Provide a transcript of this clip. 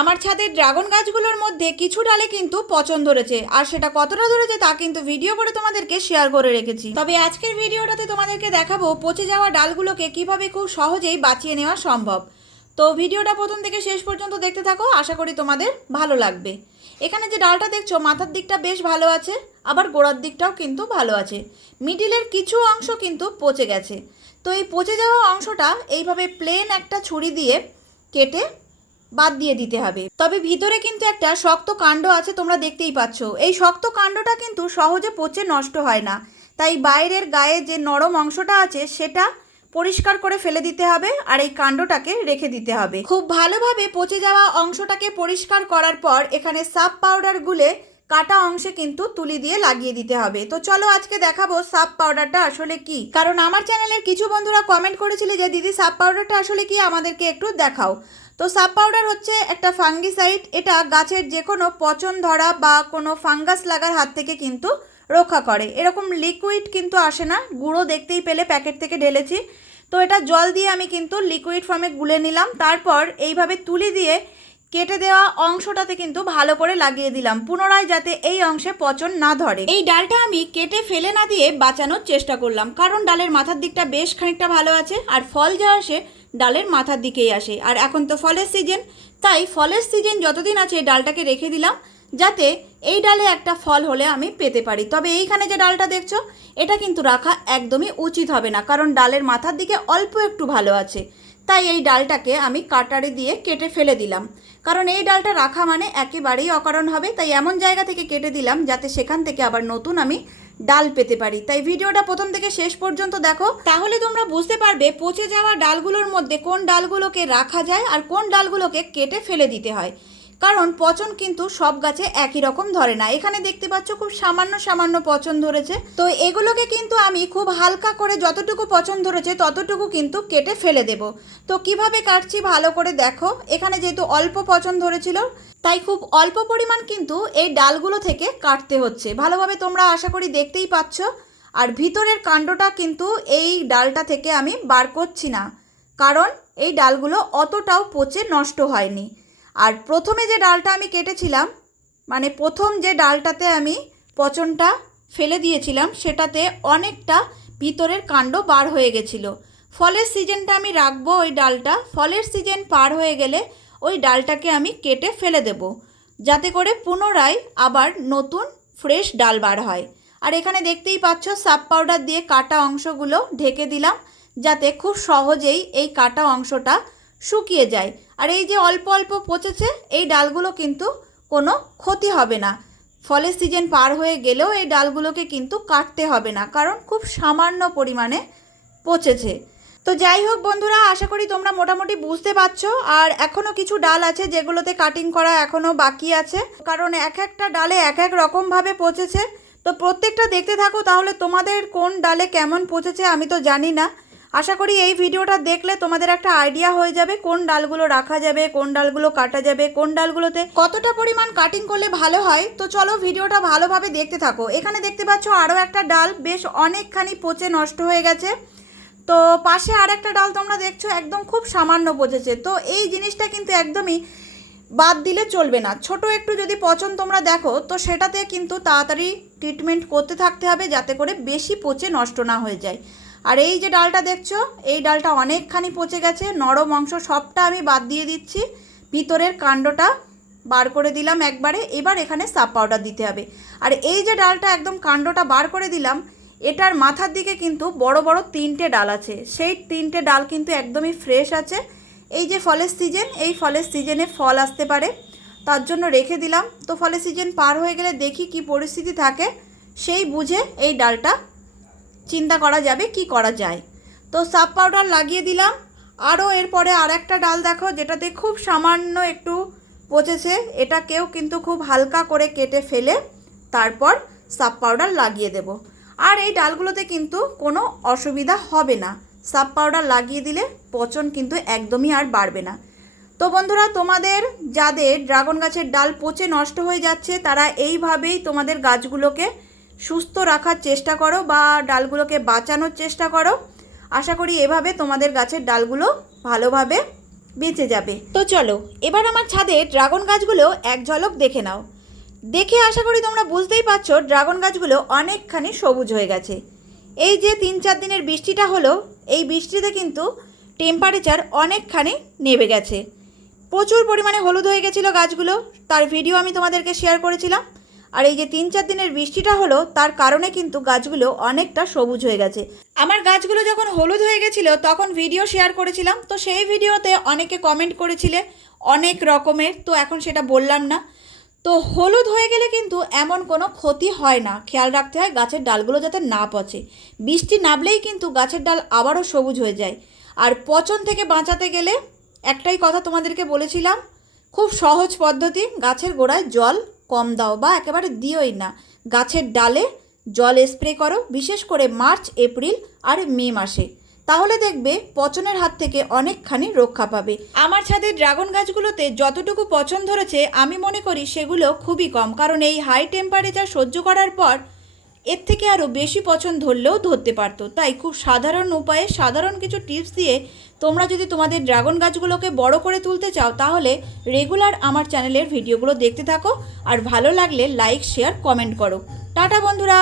আমার ছাদের ড্রাগন গাছগুলোর মধ্যে কিছু ডালে কিন্তু পচন ধরেছে। আর সেটা কতটা ধরেছে তা কিন্তু ভিডিও করে তোমাদেরকে শেয়ার করে রেখেছি। তবে আজকের ভিডিওটাতে তোমাদেরকে দেখাবো পচে যাওয়া ডালগুলোকে কীভাবে খুব সহজেই বাঁচিয়ে নেওয়া সম্ভব। তো ভিডিওটা প্রথম থেকে শেষ পর্যন্ত দেখতে থাকো, আশা করি তোমাদের ভালো লাগবে। এখানে যে ডালটা দেখছ, মাথার দিকটা বেশ ভালো আছে, আবার গোড়ার দিকটাও কিন্তু ভালো আছে। মিডিলের কিছু অংশ কিন্তু পচে গেছে। তো এই পচে যাওয়া অংশটা এইভাবে প্লেন একটা ছুরি দিয়ে কেটে বাদ দিয়ে দিতে হবে। তবে ভিতরে কিন্তু একটা শক্ত কাণ্ড আছে তোমরা দেখতেই পাচ্ছ। এই শক্ত কাণ্ডটা কিন্তু সহজে পচে নষ্ট হয় না। তাই বাইরের গায়ে যে নরম অংশটা আছে, সেটা পরিষ্কার করে ফেলে দিতে হবে আর এই কাণ্ডটাকে রেখে দিতে হবে। খুব ভালোভাবে পচে যাওয়া অংশটাকে পরিষ্কার করার পর এখানে সাব পাউডার গুলে কাটা অংশে কিন্তু তুলি দিয়ে লাগিয়ে দিতে হবে। তো চলো আজকে দেখাবো সাব পাউডারটা আসলে কি। কারণ আমার চ্যানেলের কিছু বন্ধুরা কমেন্ট করেছিলে যে, দিদি সাব পাউডারটা আসলে কি? আমাদেরকে একটু দেখাও। তো সাব পাউডার হচ্ছে একটা ফাঙ্গিসাইড। এটা গাছের যে কোনো পচন ধরা বা কোনো ফাঙ্গাস লাগার হাত থেকে কিন্তু রক্ষা করে। এরকম লিকুইড কিন্তু আসে না। গুঁড়ো দেখতেই পেলে প্যাকেট থেকে ঢেলেছি। তো এটা জল দিয়ে আমি কিন্তু লিকুইড ফর্মে গুলে নিলাম। তারপর এইভাবে তুলি দিয়ে কেটে দেওয়া অংশটাতে কিন্তু ভালো করে লাগিয়ে দিলাম, পুনরায় যাতে এই অংশে পচন না ধরে। এই ডালটা আমি কেটে ফেলে না দিয়ে বাঁচানোর চেষ্টা করলাম, কারণ ডালের মাথার দিকটা বেশ খানিকটা ভালো আছে, আর ফল যা আসে ডালের মাথার দিকেই আসে, আর এখন তো ফলের সিজন, তাই ফলের সিজন যতদিন আছে ডালটাকে রেখে দিলাম, যাতে এই ডালে একটা ফল হলে আমি পেতে পারি। তবে এইখানে যে ডালটা দেখছ, এটা কিন্তু রাখা একদমই উচিত হবে না, কারণ ডালের মাথার দিকে অল্প একটু ভালো আছে। তাই এই ডালটাকে আমি কাটারে দিয়ে কেটে ফেলে দিলাম। কারণ এই ডালটা রাখা মানে একেবারেই অকারণ হবে, তাই এমন জায়গা থেকে কেটে দিলাম যাতে সেখান থেকে আবার নতুন আমি ডাল পেতে পারি। তাই ভিডিওটা প্রথম থেকে শেষ পর্যন্ত দেখো। তাহলে তোমরা বুঝতে পারবে পচে যাওয়া ডালগুলোর মধ্যে কোন ডালগুলোকে রাখা যায় আর কোন ডালগুলোকে কেটে ফেলে দিতে হয়। কারণ পচন কিন্তু সব গাছে একই রকম ধরে না। এখানে দেখতে পাচ্ছ খুব সামান্য সামান্য পচন ধরেছে। তো এগুলোকে কিন্তু আমি খুব হালকা করে যতটুকু পচন ধরেছে ততটুকু কিন্তু কেটে ফেলে দেব। তো কীভাবে কাটছি ভালো করে দেখো। এখানে যেহেতু অল্প পচন ধরেছিল, তাই খুব অল্প পরিমাণ কিন্তু এই ডালগুলো থেকে কাটতে হচ্ছে। ভালোভাবে তোমরা আশা করি দেখতেই পাচ্ছ। আর ভিতরের কাণ্ডটা কিন্তু এই ডালটা থেকে আমি বার করছি না। কারণ এই ডালগুলো অতটাও পচে নষ্ট হয়নি। আর প্রথমে যে ডালটা আমি কেটেছিলাম মানে প্রথম যে ডালটাতে আমি পচনটা ফেলে দিয়েছিলাম, সেটাতে অনেকটা ভিতরের কাণ্ড বার হয়ে গেছিল। ফলের সিজনটা আমি রাখব ওই ডালটা, ফলের সিজন পার হয়ে গেলে ওই ডালটাকে আমি কেটে ফেলে দেব, যাতে করে পুনরায় আবার নতুন ফ্রেশ ডাল বার হয়। আর এখানে দেখতেই পাচ্ছ, সাব পাউডার দিয়ে কাটা অংশগুলো ঢেকে দিলাম, যাতে খুব সহজেই এই কাটা অংশটা শুকিয়ে যায়। আর এই যে অল্প অল্প পচেছে, এই ডালগুলো কিন্তু কোনো ক্ষতি হবে না। ফলের সিজন পার হয়ে গেলেও এই ডালগুলোকে কিন্তু কাটতে হবে না, কারণ খুব সামান্য পরিমাণে পচেছে। তো যাই হোক বন্ধুরা, আশা করি তোমরা মোটামুটি বুঝতে পারছ। আর এখনও কিছু ডাল আছে যেগুলোতে কাটিং করা এখনও বাকি আছে। কারণ এক একটা ডালে এক এক রকমভাবে পচেছে। তো প্রত্যেকটা দেখতে থাকো তাহলে তোমাদের কোন ডালে কেমন পচেছে আমি তো জানি না। আশা করি এই ভিডিওটা দেখলে তোমাদের একটা আইডিয়া হয়ে যাবে, কোন ডালগুলো রাখা যাবে, কোন ডালগুলো কাটা যাবে, কোন ডালগুলোতে কতটা পরিমাণ কাটিং করলে ভালো হয়। তো চলো ভিডিওটা ভালোভাবে দেখতে থাকো। এখানে দেখতে পাচ্ছ আরও একটা ডাল, বেশ অনেকখানি পচে নষ্ট হয়ে গেছে। তো পাশে আর একটা ডাল তোমরা দেখছ, একদম খুব সামান্য পচেছে। তো এই জিনিসটা কিন্তু একদমই বাদ দিলে চলবে না। ছোট একটু যদি পচন তোমরা দেখো, তো সেটাতে কিন্তু তাড়াতাড়ি ট্রিটমেন্ট করতে থাকতে হবে, যাতে করে বেশি পচে নষ্ট না হয়ে যায়। আর এই যে ডালটা দেখছ, এই ডালটা অনেকখানি পচে গেছে, নরম অংশ সবটা আমি বাদ দিয়ে দিচ্ছি। ভিতরের কাণ্ডটা বার করে দিলাম একবারে, এবার এখানে সাব পাউডার দিতে হবে। আর এই যে ডালটা একদম কাণ্ডটা বার করে দিলাম, এটার মাথার দিকে কিন্তু বড় বড় তিনটে ডাল আছে। সেই তিনটে ডাল কিন্তু একদমই ফ্রেশ আছে। এই যে ফলের সিজন, এই ফলের সিজনে ফল আসতে পারে, তার জন্য রেখে দিলাম। তো ফলের সিজন পার হয়ে গেলে দেখি কি পরিস্থিতি থাকে, সেই বুঝে এই ডালটা চিন্তা করা যাবে কি করা যায়। তো সাব পাউডার লাগিয়ে দিলাম। আরও এরপরে আর একটা ডাল দেখো, যেটাতে খুব সামান্য একটু পচেছে। এটাকেও কিন্তু খুব হালকা করে কেটে ফেলে তারপর সাব পাউডার লাগিয়ে দেব। আর এই ডালগুলোতে কিন্তু কোনো অসুবিধা হবে না। সাব পাউডার লাগিয়ে দিলে পচন কিন্তু একদমই আর বাড়বে না। তো বন্ধুরা, তোমাদের যাদের ড্রাগন গাছের ডাল পচে নষ্ট হয়ে যাচ্ছে, তারা এইভাবেই তোমাদের গাছগুলোকে সুস্থ রাখার চেষ্টা করো বা ডালগুলোকে বাঁচানোর চেষ্টা করো। আশা করি এভাবে তোমাদের গাছের ডালগুলো ভালোভাবে বেঁচে যাবে। তো চলো, এবার আমার ছাদে ড্রাগন গাছগুলো এক ঝলক দেখে নাও। দেখে আশা করি তোমরা বুঝতেই পারছ, ড্রাগন গাছগুলো অনেকখানি সবুজ হয়ে গেছে। এই যে তিন চার দিনের বৃষ্টিটা হলো, এই বৃষ্টিতে কিন্তু টেম্পারেচার অনেকখানি নেমে গেছে। প্রচুর পরিমাণে হলুদ হয়ে গেছিল গাছগুলো, তার ভিডিও আমি তোমাদেরকে শেয়ার করেছিলাম। আর এই যে তিন চার দিনের বৃষ্টিটা হলো, তার কারণে কিন্তু গাছগুলো অনেকটা সবুজ হয়ে গেছে। আমার গাছগুলো যখন হলুদ হয়ে গেছিল, তখন ভিডিও শেয়ার করেছিলাম। তো সেই ভিডিওতে অনেকে কমেন্ট করেছিলে, অনেক রকমের। তো এখন সেটা বললাম না। তো হলুদ হয়ে গেলে কিন্তু এমন কোনো ক্ষতি হয় না। খেয়াল রাখতে হয় গাছের ডালগুলো যাতে না পচে। বৃষ্টি নামলেই কিন্তু গাছের ডাল আবারও সবুজ হয়ে যায়। আর পচন থেকে বাঁচাতে গেলে একটাই কথা তোমাদেরকে বলেছিলাম, খুব সহজ পদ্ধতি, গাছের গোড়ায় জল কম দাও বা একেবারে দিওই না। গাছের ডালে জল স্প্রে করো, বিশেষ করে মার্চ, এপ্রিল আর মে মাসে। তাহলে দেখবে পচনের হাত থেকে অনেকখানি রক্ষা পাবে। আমার ছাদের ড্রাগন গাছগুলোতে যতটুকু পচন ধরেছে, আমি মনে করি সেগুলো খুবই কম। কারণ এই হাই টেম্পারেচার সহ্য করার পর এর থেকে আরও বেশি পছন্দ ধরলেও ধরতে পারতো। তাই খুব সাধারণ উপায়ে সাধারণ কিছু টিপস দিয়ে তোমরা যদি তোমাদের ড্রাগন গাছগুলোকে বড় করে তুলতে চাও, তাহলে রেগুলার আমার চ্যানেলের ভিডিওগুলো দেখতে থাকো। আর ভালো লাগলে লাইক শেয়ার কমেন্ট করো। টাটা বন্ধুরা!